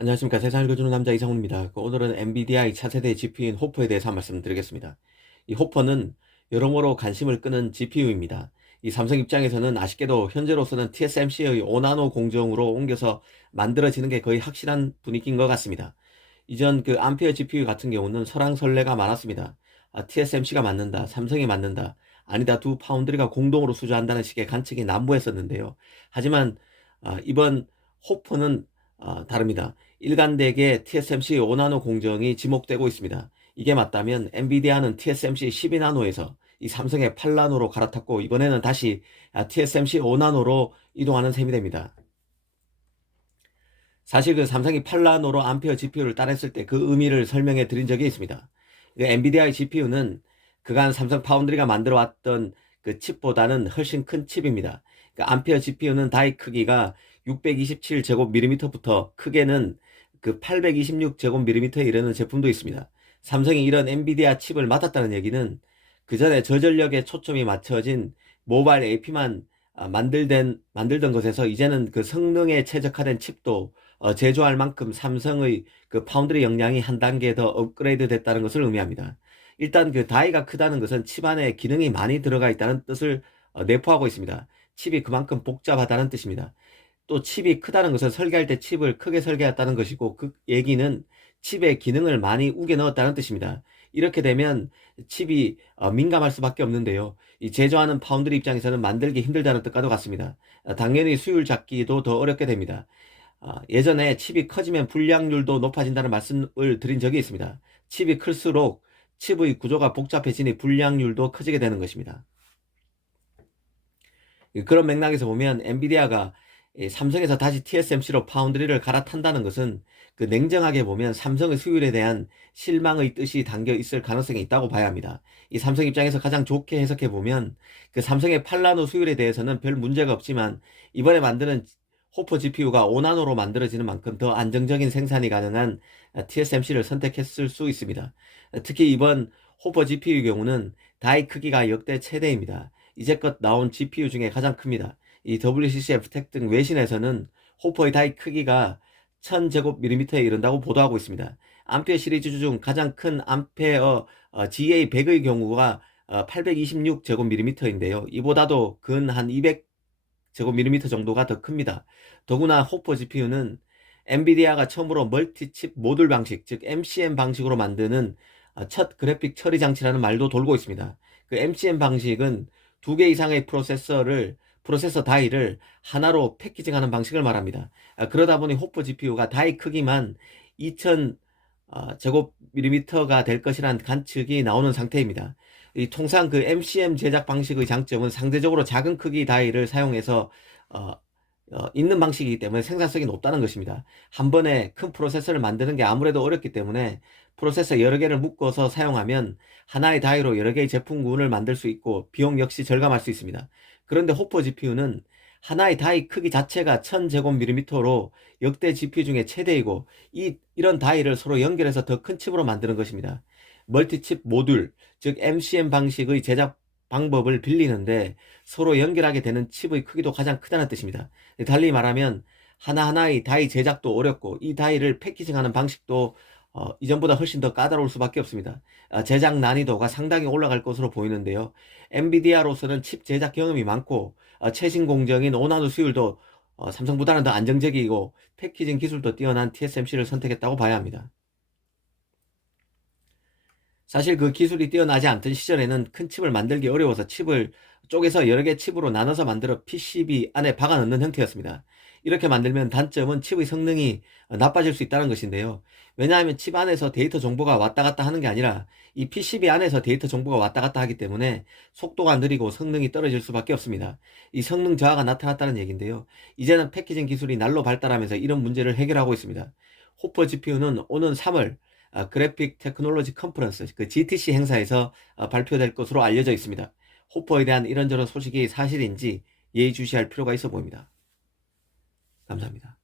안녕하십니까. 세상을 읽어주는 남자 이상훈입니다. 오늘은 엔비디아의 차세대 GPU인 호퍼에 대해서 말씀드리겠습니다. 이 호퍼는 여러모로 관심을 끄는 GPU입니다. 이 삼성 입장에서는 아쉽게도 현재로서는 TSMC의 5나노 공정으로 옮겨서 만들어지는 게 거의 확실한 분위기인 것 같습니다. 이전 그 암페어 GPU 같은 경우는 설왕설래가 많았습니다. TSMC가 맞는다, 삼성이 맞는다, 아니다, 두 파운드리가 공동으로 수주한다는 식의 관측이 난무했었는데요. 하지만 이번 호퍼는 다릅니다. 일관되게 TSMC 5나노 공정이 지목되고 있습니다. 이게 맞다면 엔비디아는 TSMC 12나노에서 이 삼성의 8나노로 갈아탔고, 이번에는 다시 TSMC 5나노로 이동하는 셈이 됩니다. 사실 그 삼성이 8나노로 암페어 GPU를 따냈을 때 그 의미를 설명해 드린 적이 있습니다. 엔비디아의 GPU는 그간 삼성 파운드리가 만들어 왔던 그 칩보다는 훨씬 큰 칩입니다. 암페어 GPU는 다이 크기가 627제곱밀리미터부터 크게는 그 826제곱밀리미터에 이르는 제품도 있습니다. 삼성이 이런 엔비디아 칩을 맡았다는 얘기는 그 전에 저전력에 초점이 맞춰진 모바일 AP만 만들던 것에서 이제는 그 성능에 최적화된 칩도 제조할 만큼 삼성의 그 파운드리 역량이 한 단계 더 업그레이드 됐다는 것을 의미합니다. 일단 그 다이가 크다는 것은 칩 안에 기능이 많이 들어가 있다는 뜻을 내포하고 있습니다. 칩이 그만큼 복잡하다는 뜻입니다. 또 칩이 크다는 것은 설계할 때 칩을 크게 설계했다는 것이고, 그 얘기는 칩의 기능을 많이 우겨 넣었다는 뜻입니다. 이렇게 되면 칩이 민감할 수밖에 없는데요. 이 제조하는 파운드리 입장에서는 만들기 힘들다는 뜻과도 같습니다. 당연히 수율 잡기도 더 어렵게 됩니다. 예전에 칩이 커지면 불량률도 높아진다는 말씀을 드린 적이 있습니다. 칩이 클수록 칩의 구조가 복잡해지니 불량률도 커지게 되는 것입니다. 그런 맥락에서 보면 엔비디아가 삼성에서 다시 TSMC로 파운드리를 갈아탄다는 것은 그 냉정하게 보면 삼성의 수율에 대한 실망의 뜻이 담겨 있을 가능성이 있다고 봐야 합니다. 이 삼성 입장에서 가장 좋게 해석해 보면 그 삼성의 8나노 수율에 대해서는 별 문제가 없지만, 이번에 만드는 호퍼 GPU가 5나노로 만들어지는 만큼 더 안정적인 생산이 가능한 TSMC를 선택했을 수 있습니다. 특히 이번 호퍼 GPU의 경우는 다이 크기가 역대 최대입니다. 이제껏 나온 GPU 중에 가장 큽니다. 이 WCCF 텍 등 외신에서는 호퍼의 다이 크기가 1000제곱밀리미터에 이른다고 보도하고 있습니다. 암페어 시리즈 중 가장 큰 암페어 GA100의 경우가 826제곱밀리미터인데요. 이보다도 근 한 200제곱밀리미터 정도가 더 큽니다. 더구나 호퍼 GPU는 엔비디아가 처음으로 멀티칩 모듈 방식, 즉 MCM 방식으로 만드는 첫 그래픽 처리 장치라는 말도 돌고 있습니다. 그 MCM 방식은 두 개 이상의 프로세서 다이를 하나로 패키징하는 방식을 말합니다. 그러다 보니 호퍼 GPU가 다이 크기만 2000 제곱밀리미터가 될 것이라는 관측이 나오는 상태입니다. 통상 그 MCM 제작 방식의 장점은 상대적으로 작은 크기 다이를 사용해서 있는 방식이기 때문에 생산성이 높다는 것입니다. 한 번에 큰 프로세서를 만드는 게 아무래도 어렵기 때문에 프로세서 여러 개를 묶어서 사용하면 하나의 다이로 여러 개의 제품군을 만들 수 있고 비용 역시 절감할 수 있습니다. 그런데 호퍼 GPU는 하나의 다이 크기 자체가 1000제곱밀리미터로 역대 GPU 중에 최대이고, 이런 다이를 서로 연결해서 더 큰 칩으로 만드는 것입니다. 멀티칩 모듈, 즉 MCM 방식의 제작 방법을 빌리는데 서로 연결하게 되는 칩의 크기도 가장 크다는 뜻입니다. 달리 말하면 하나하나의 다이 제작도 어렵고, 이 다이를 패키징하는 방식도 이전보다 훨씬 더 까다로울 수밖에 없습니다. 제작 난이도가 상당히 올라갈 것으로 보이는데요. 엔비디아로서는 칩 제작 경험이 많고, 최신 공정인 5나노 수율도 삼성보다는 더 안정적이고 패키징 기술도 뛰어난 TSMC를 선택했다고 봐야 합니다. 사실 그 기술이 뛰어나지 않던 시절에는 큰 칩을 만들기 어려워서 칩을 쪼개서 여러 개 칩으로 나눠서 만들어 PCB 안에 박아 넣는 형태였습니다. 이렇게 만들면 단점은 칩의 성능이 나빠질 수 있다는 것인데요. 왜냐하면 칩 안에서 데이터 정보가 왔다 갔다 하는 게 아니라 이 PCB 안에서 데이터 정보가 왔다 갔다 하기 때문에 속도가 느리고 성능이 떨어질 수밖에 없습니다. 이 성능 저하가 나타났다는 얘기인데요. 이제는 패키징 기술이 날로 발달하면서 이런 문제를 해결하고 있습니다. 호퍼 GPU는 오는 3월 그래픽 테크놀로지 컨퍼런스, 그 GTC 행사에서 발표될 것으로 알려져 있습니다. 호퍼에 대한 이런저런 소식이 사실인지 예의주시할 필요가 있어 보입니다. 감사합니다.